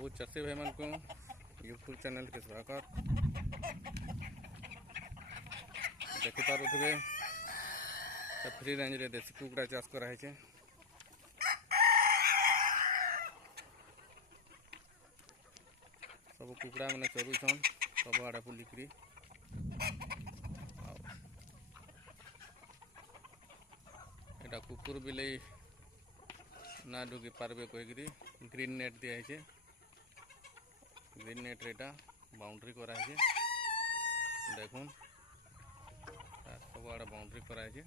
सब चाषी भाई मान को यूट्यूब चैनल के स्वागत। देखिपे फ्री रेंज रे देसी कुकड़ा चाष कराई सब कुकड़ा मैंने चरुछन सब आड़े बुलिकी एटा कुकुर बिलई ना ढुकी पारबे कहीकि ग्रीन नेट दिखाई ग्रीन नेट रेटा बाउंड्री कराई देखुन सब आड़े बाउंड्री कराई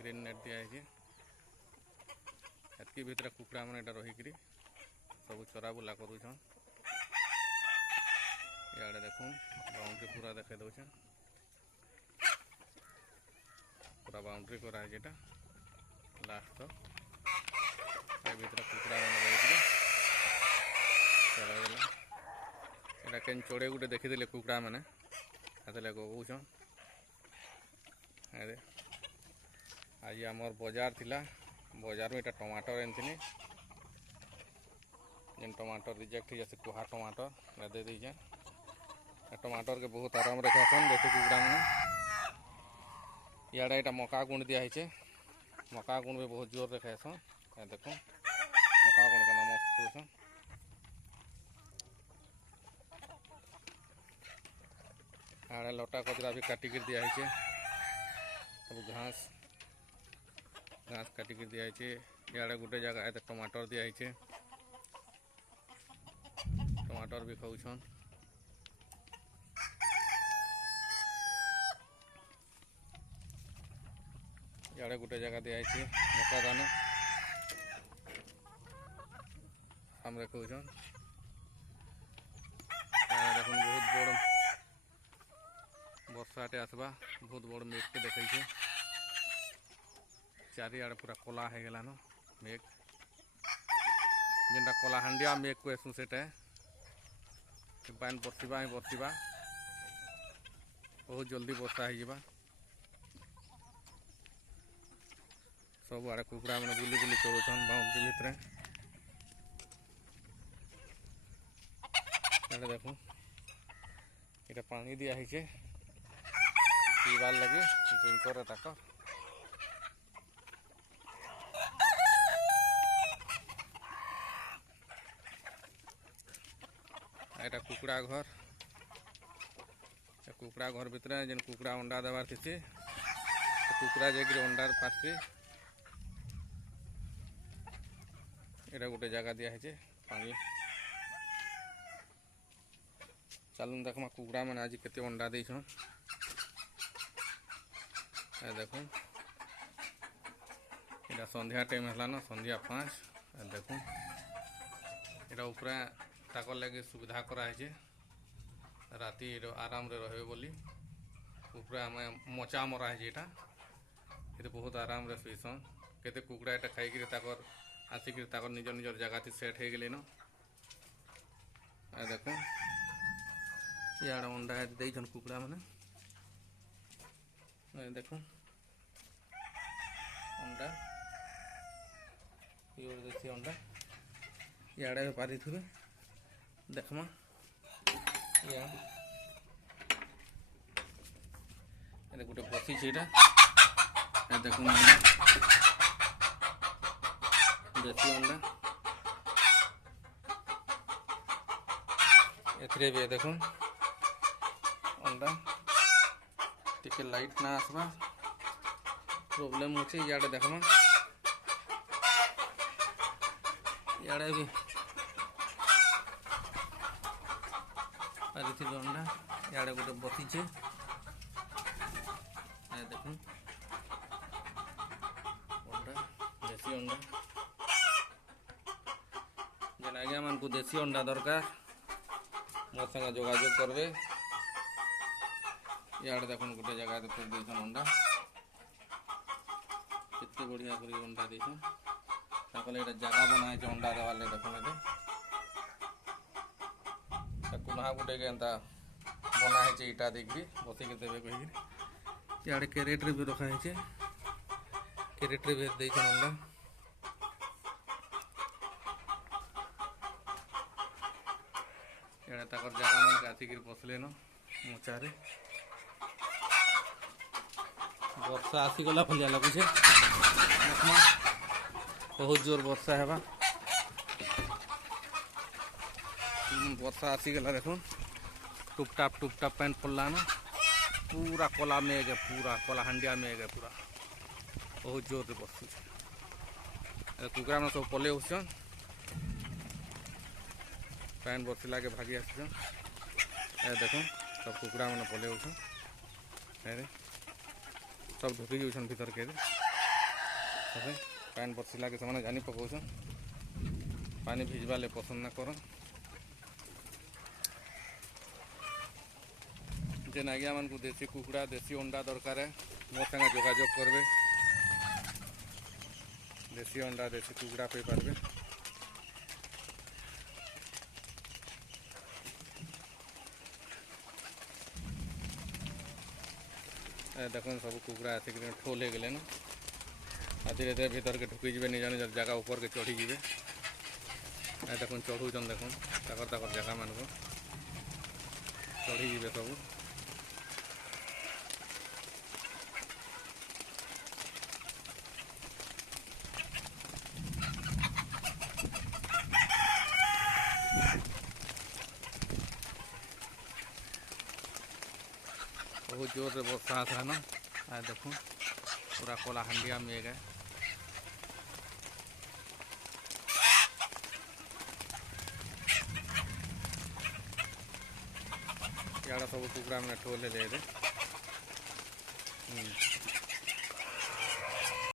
ग्रीन नेट दिखाई एतकी भितर कुकड़ा मैंने रहीकि सब चरा बुला करुछन। इे देखुन बाउंड्री पूरा देखे दौन पूरा बाउंड्री कराई लास्ट भर कुकड़ा मैंने चलागला केन चढ़े गोटे देखी कुकड़ा मैंने गगौन आज आमर बजार थिला बजार में टमाटर आनी जेन टमाटर रिजेक्ट हो जाए कुहा टमाटर दे दीजे टमाटर के बहुत आराम रे खासन देसी कुकड़ा मैंने। इे यहाँ मका गुण दिखाई मका गुण भी बहुत जोर रे खासन देख मका गुण के नाम सोचन आड़े लटा कचरा भी काटिक दिखाई सब घास घास काटिक दिखाई इे गोटे जगह टमाटर दिखाई टमाटर भी खाऊन इे गोटे जगह दिखाई मका दाना आम खाऊन देख बहुत बड़ वर्षाटे आसवा बहुत बड़ मेघ के देखी चारिआड़े पूरा कला हो गलान मेघ जेनटा कलाहांडिया मेघ कहसूँ से पान बरसवा ही बरसवा बहुत जल्दी वर्षा हो सब आड़े कुकड़ा मैंने बुली बुली चलुन बाउंड्री भितर देखो ये पानी दिखाई पीबार लगे ड्रिंकर ताक एटा कुकड़ा घर भितर जेन कुकड़ा अंडा देवार थी कुकड़ा जाकर अंडा पारसी एटा गोटे जगह दिखाई पानी चलून देखमा कुकड़ा मैंने आज केते अंडा देछन देखो ये संध्या टाइम है ना संध्या 5 देखो ये ऊपर ताकर लगे सुविधा कराई राति आराम रे रहे बोली ऊपर आम मचा मरा है ये बहुत आराम रे सुईसन केते कुकड़ा एटा खाई आसिक निज निजर जगह सेट हो गले न देखो इे अंडा देन कुकड़ा मैंने देखो अंडा प्योर देसी अंडा इे भी पारी थे देखमा गोटे बसी से देख देसी अंडा ए भी देख अंडा टिके लाइट ना आसवा प्रॉब्लम होचे इे देखमा इे भी पारी अंडा इे गोटे बसीचे देख अंडा देसी अंडा जेन आज्ञा मान को देसी अंडा दरकार मोर संगे जोगाजोग करबे। इे देख गोटे जगह देसन अंडा केते बढ़िया कर अंडा देसन जगह बनाई अंडा देवार देख पुनः गोटे एंता बनाई इटा देखिए बसिक देवे कहीकि इे कैरेट भी रखाई कैरेट भी देसन अंडा ଜାଗା ମାନକେ ଆସିକିରି ବସଲେନ ମଚାରେ। ବର୍ଷା ଆସିଗଲା ଭଳିଆ ଲାଗୁଛେ। ବହୁତ ଜୋର ବର୍ଷା ହେବା। ବର୍ଷା ଆସିଗଲା ଦେଖୁନ୍, ଟୁପଟାପ ପାଣି ପଡିଲାନ। पूरा कला मेघ है, पूरा कला हांडिया मेघ है पूरा। बहुत जोर से बसुचे। कुकरा में सब पले उसन पैन बरसिला के भागी आसन। देख सब कुकरा मैंने पले उसन सब ढुकी जाऊन भीतर के पैन बरसिला के ସେମାନେ जानी पकाउछन। पानी भिजवाले पसंद ना करन। जेन आज्ञा मान को देसी कुकड़ा देसी अंडा दरकार है मोर संगे जोगाजोग करबे। देसी अंडा देसी कुकड़ा पे पारबे। देखन सब कुकड़ा आसिक ठोल हो गले न। धीरे धीरे भीतर के ढुकी जी निज निज जगह ऊपर के चढ़ी जी। देखन चढ़ुचन देखन ताकर जगह मान को चढ़ी जी सब। बहुत जोर से बरसा था ना। देखो पूरा कोला हंडिया मेघ है। यार सब कुकड़ा में ठोले ले